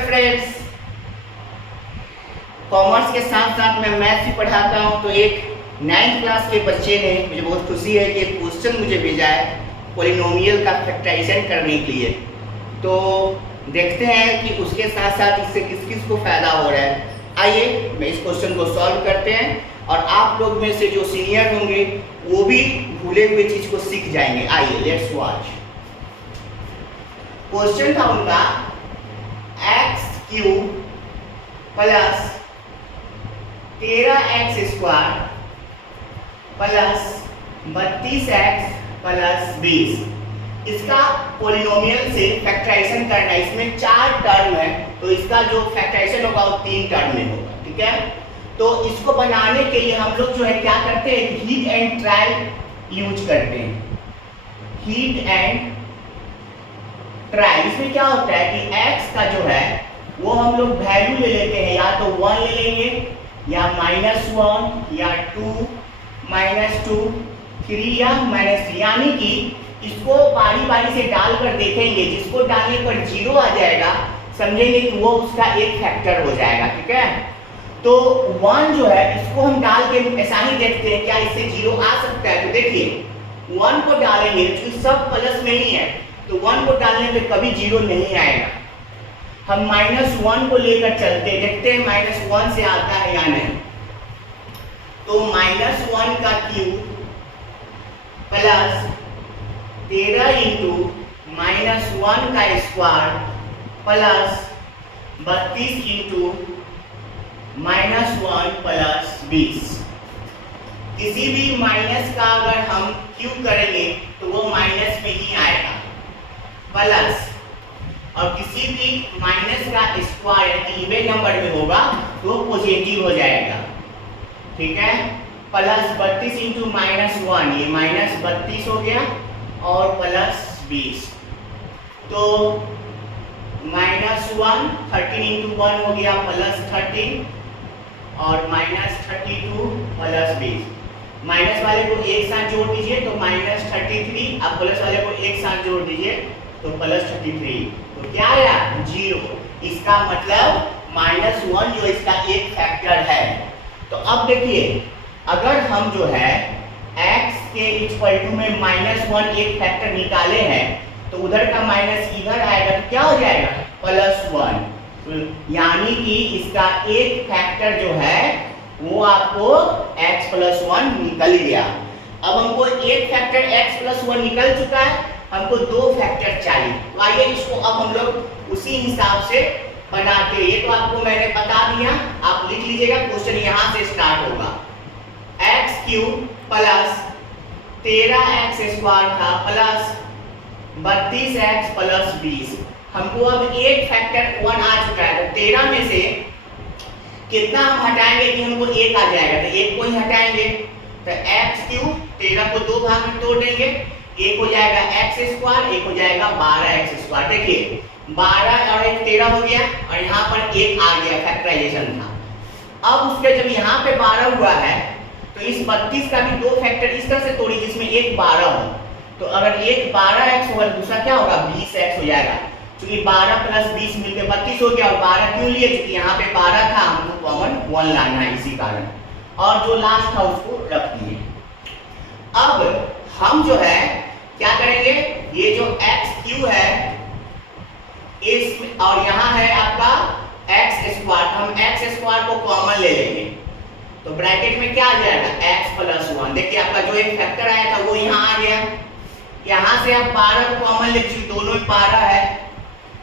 नमस्कार friends. Commerce के साथ साथ मैं मैथ्स भी पढ़ाता हूं। तो एक 9th क्लास के बच्चे ने, मुझे बहुत खुशी है कि एक क्वेश्चन मुझे भेजा है पॉलिनोमियल का फैक्टराइजेशन करने के लिए। तो देखते हैं कि उसके साथ साथ इससे किस किस को फायदा हो रहा है। आइए मैं इस क्वेश्चन को सॉल्व करते हैं और आप लोग में से जो सीनियर होंगे वो भी भूले हुए चीज को सीख जाएंगे। आइए लेट्स वॉच। क्वेश्चन था उनका x³ plus 13x² plus 32x plus 20, इसका पॉलिनोमियल से फैक्टराइजेशन करना है। इसमें 4 टर्म है तो इसका जो फैक्टराइजेशन होगा वो 3 टर्म में होगा। ठीक है, तो इसको बनाने के लिए हम लोग जो है क्या करते हैं, हीट एंड ट्रायल यूज करते हैं। Heat and try. इसमें क्या होता है कि x का जो है वो हम लोग वैल्यू ले लेते हैं, या तो 1 ले लेंगे या -1 या 2 -2 3 या -3, यानी कि इसको बारी बारी से डालकर देखेंगे। जिसको डालने पर 0 आ जाएगा समझेंगे कि वो उसका एक फैक्टर हो जाएगा। ठीक है, तो 1 जो है इसको हम डाल के ऐसा ही देखते हैं क्या इससे 0 आ सकता है। तो देखिए 1 को डालेंगे क्योंकि सब प्लस में ही है तो 1 को डालने पे कभी 0 नहीं आएगा। हम -1 को लेकर चलते, देखते हैं -1 से आता है या नहीं। तो -1 का क्यूब प्लस 13 इंटू -1 का स्क्वायर प्लस 32 इंटू -1 प्लस 20। किसी भी माइनस का अगर हम क्यूब करेंगे तो वो माइनस में ही आएगा, प्लस और किसी भी माइनस का स्क्वायर इवन नंबर में होगा तो पॉजिटिव हो जाएगा। ठीक है, प्लस 32 इंटू -1, ये -32 हो गया और प्लस 20, तो -1 13 इंटू 1 हो गया प्लस 13 और -32 प्लस 20। माइनस वाले को एक साथ जोड़ दीजिए तो -33, अब प्लस वाले को एक साथ जोड़ दीजिए तो +33, तो क्या आया 0। इसका मतलब -1 जो इसका एक फैक्टर है। तो अब देखिए अगर हम जो है x के इक्वल टू में -1 एक फैक्टर निकाले हैं तो उधर का माइनस इधर आएगा तो क्या हो जाएगा +1, यानी कि इसका एक फैक्टर जो है वो आपको x + 1 निकल गया। अब हमको एक फैक्टर x + 1 निकल चुका है, हमको 2 फैक्टर चाहिए। तो आइए इसको अब हम लोग उसी हिसाब से बनाते हैं। ये तो आपको मैंने बता दिया, आप लिख लीजिएगा। क्वेश्चन यहाँ से स्टार्ट होगा। x³ प्लस 13x² था प्लस 32x प्लस 20। हमको अब एक फैक्टर 1 आ चुका है तो 13 में से कितना हम हटाएंगे कि हमको 1 आ जाएगा, तो 1 को ही हटाएंगे। तो x³ 13 को 2 भाग में तोड़ देंगे, एक हो जाएगा x², एक हो जाएगा 12x²। देखिए 12 और 1 13 हो गया और यहाँ पर 1 आ गया, फैक्टराइजेशन था। अब उसके जब यहाँ पे 12 हुआ है तो इस 32 का भी 2 फैक्टर इस तरह से तोड़ी जिसमें एक 12 हो। तो अगर एक 12x होगा दूसरा क्या होगा 20x हो जाएगा। क्योंकि 12 प्लस 20 मिलकर 32 हो गया और 12 क्यों लिए, क्योंकि यहाँ पे 12 था, हमको कॉमन 1 लाना है इसी कारण, और जो लास्ट था उसको रख दिए। अब हम जो है क्या करेंगे, ये जो x³ है इस और यहाँ है आपका x², हम x² को कॉमन ले लेंगे तो ब्रैकेट में क्या आ जाएगा x + 1। देखिए आपका जो एक फैक्टर आया था वो यहाँ आ गया। यहाँ से आप 12 को कॉमन ले लीजिए, दोनों में 12 है।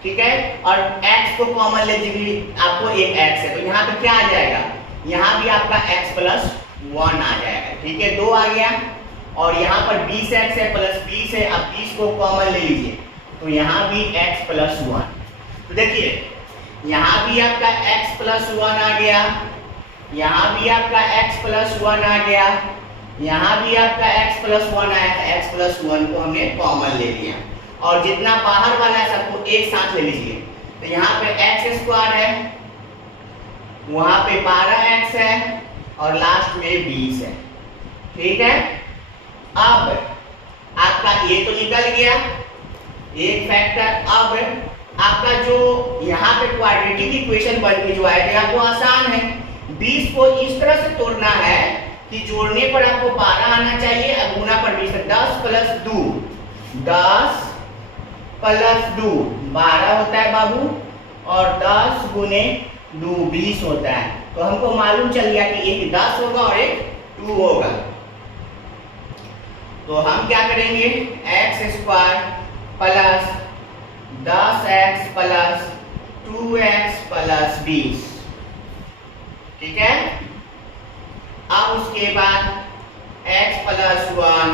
ठीक है, और x को कॉमन ले लीजिए, आपको एक x है तो यहाँ पे क्या आ जाएगा, यहाँ भी आपका x + 1 आ जाएगा। ठीक है, 2 आ गया और यहाँ पर 20x है प्लस 20 है। अब 20 को कॉमन ले लीजिए तो यहाँ भी x + 1। तो देखिए यहाँ भी आपका x + 1 आ गया, यहाँ भी आपका x + 1 आ गया, यहाँ भी आपका x + 1 आया था। x + 1 को हमने कॉमन ले लिया और जितना बाहर वाला है सबको एक साथ ले लीजिए। तो यहाँ पे x² है, वहां पे 12x है और लास्ट में 20 है। ठीक है, अब आपका ये तो निकल गया एक फैक्टर। अब आपका जो यहाँ पे क्वाड्रेटिक इक्वेशन बन के जो आएगा वो आसान है। 20 को इस तरह से तोड़ना है कि जोड़ने पर आपको 12 आना चाहिए, अब गुना पर 20, 10 प्लस 2, 10 प्लस 2 12 होता है बाबू, और 10 गुने 2 20 होता है। तो हमको मालूम चल गया कि एक 10 होगा और एक 2 होगा। तो हम क्या करेंगे, x square plus 10x plus 2x plus 20, ठीक है। अब उसके बाद x प्लस 1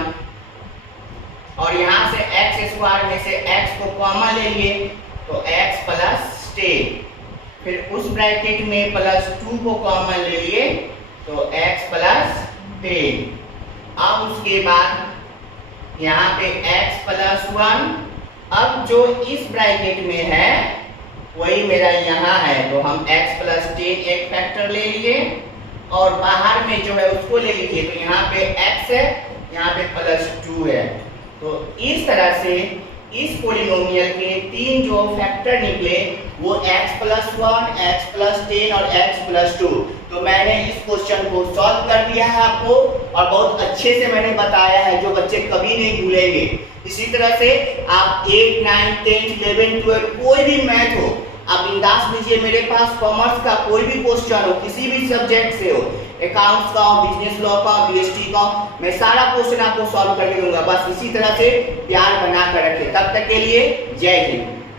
और यहाँ से x स्क्वायर में से x को कॉमन ले लिए तो x प्लस 10, फिर उस ब्रैकेट में प्लस 2 को कॉमन ले लिए तो x प्लस 10। अब उसके बाद यहाँ पे x प्लस 1, अब जो इस ब्रैकेट में है वही मेरा यहाँ है, तो हम x प्लस 10 एक फैक्टर ले लिए और बाहर में जो है उसको ले लीजिए, तो यहाँ पे x है, यहाँ पे प्लस 2 है। तो इस तरह से इस पॉलिनोमियल के 3 जो फैक्टर निकले वो x प्लस 1, x प्लस 10 और x प्लस 2। तो मैंने इस क्वेश्चन को सॉल्व कर दिया है आपको, और बहुत अच्छे से मैंने बताया है, जो बच्चे कभी नहीं भूलेंगे। इसी तरह से आप 8, 9, 10, 11, 12 कोई भी मैथ हो आप बिंदास लीजिए मेरे पास। कॉमर्स का कोई भी क्वेश्चन हो, किसी भी सब्जेक्ट से हो, अकाउंट्स का, बिजनेस लॉ का, बीएसटी का, मैं सारा क्वेश्चन आपको सॉल्व करके दूंगा। बस इसी तरह से प्यार बना कर रखें। तब तक के लिए जय हिंद।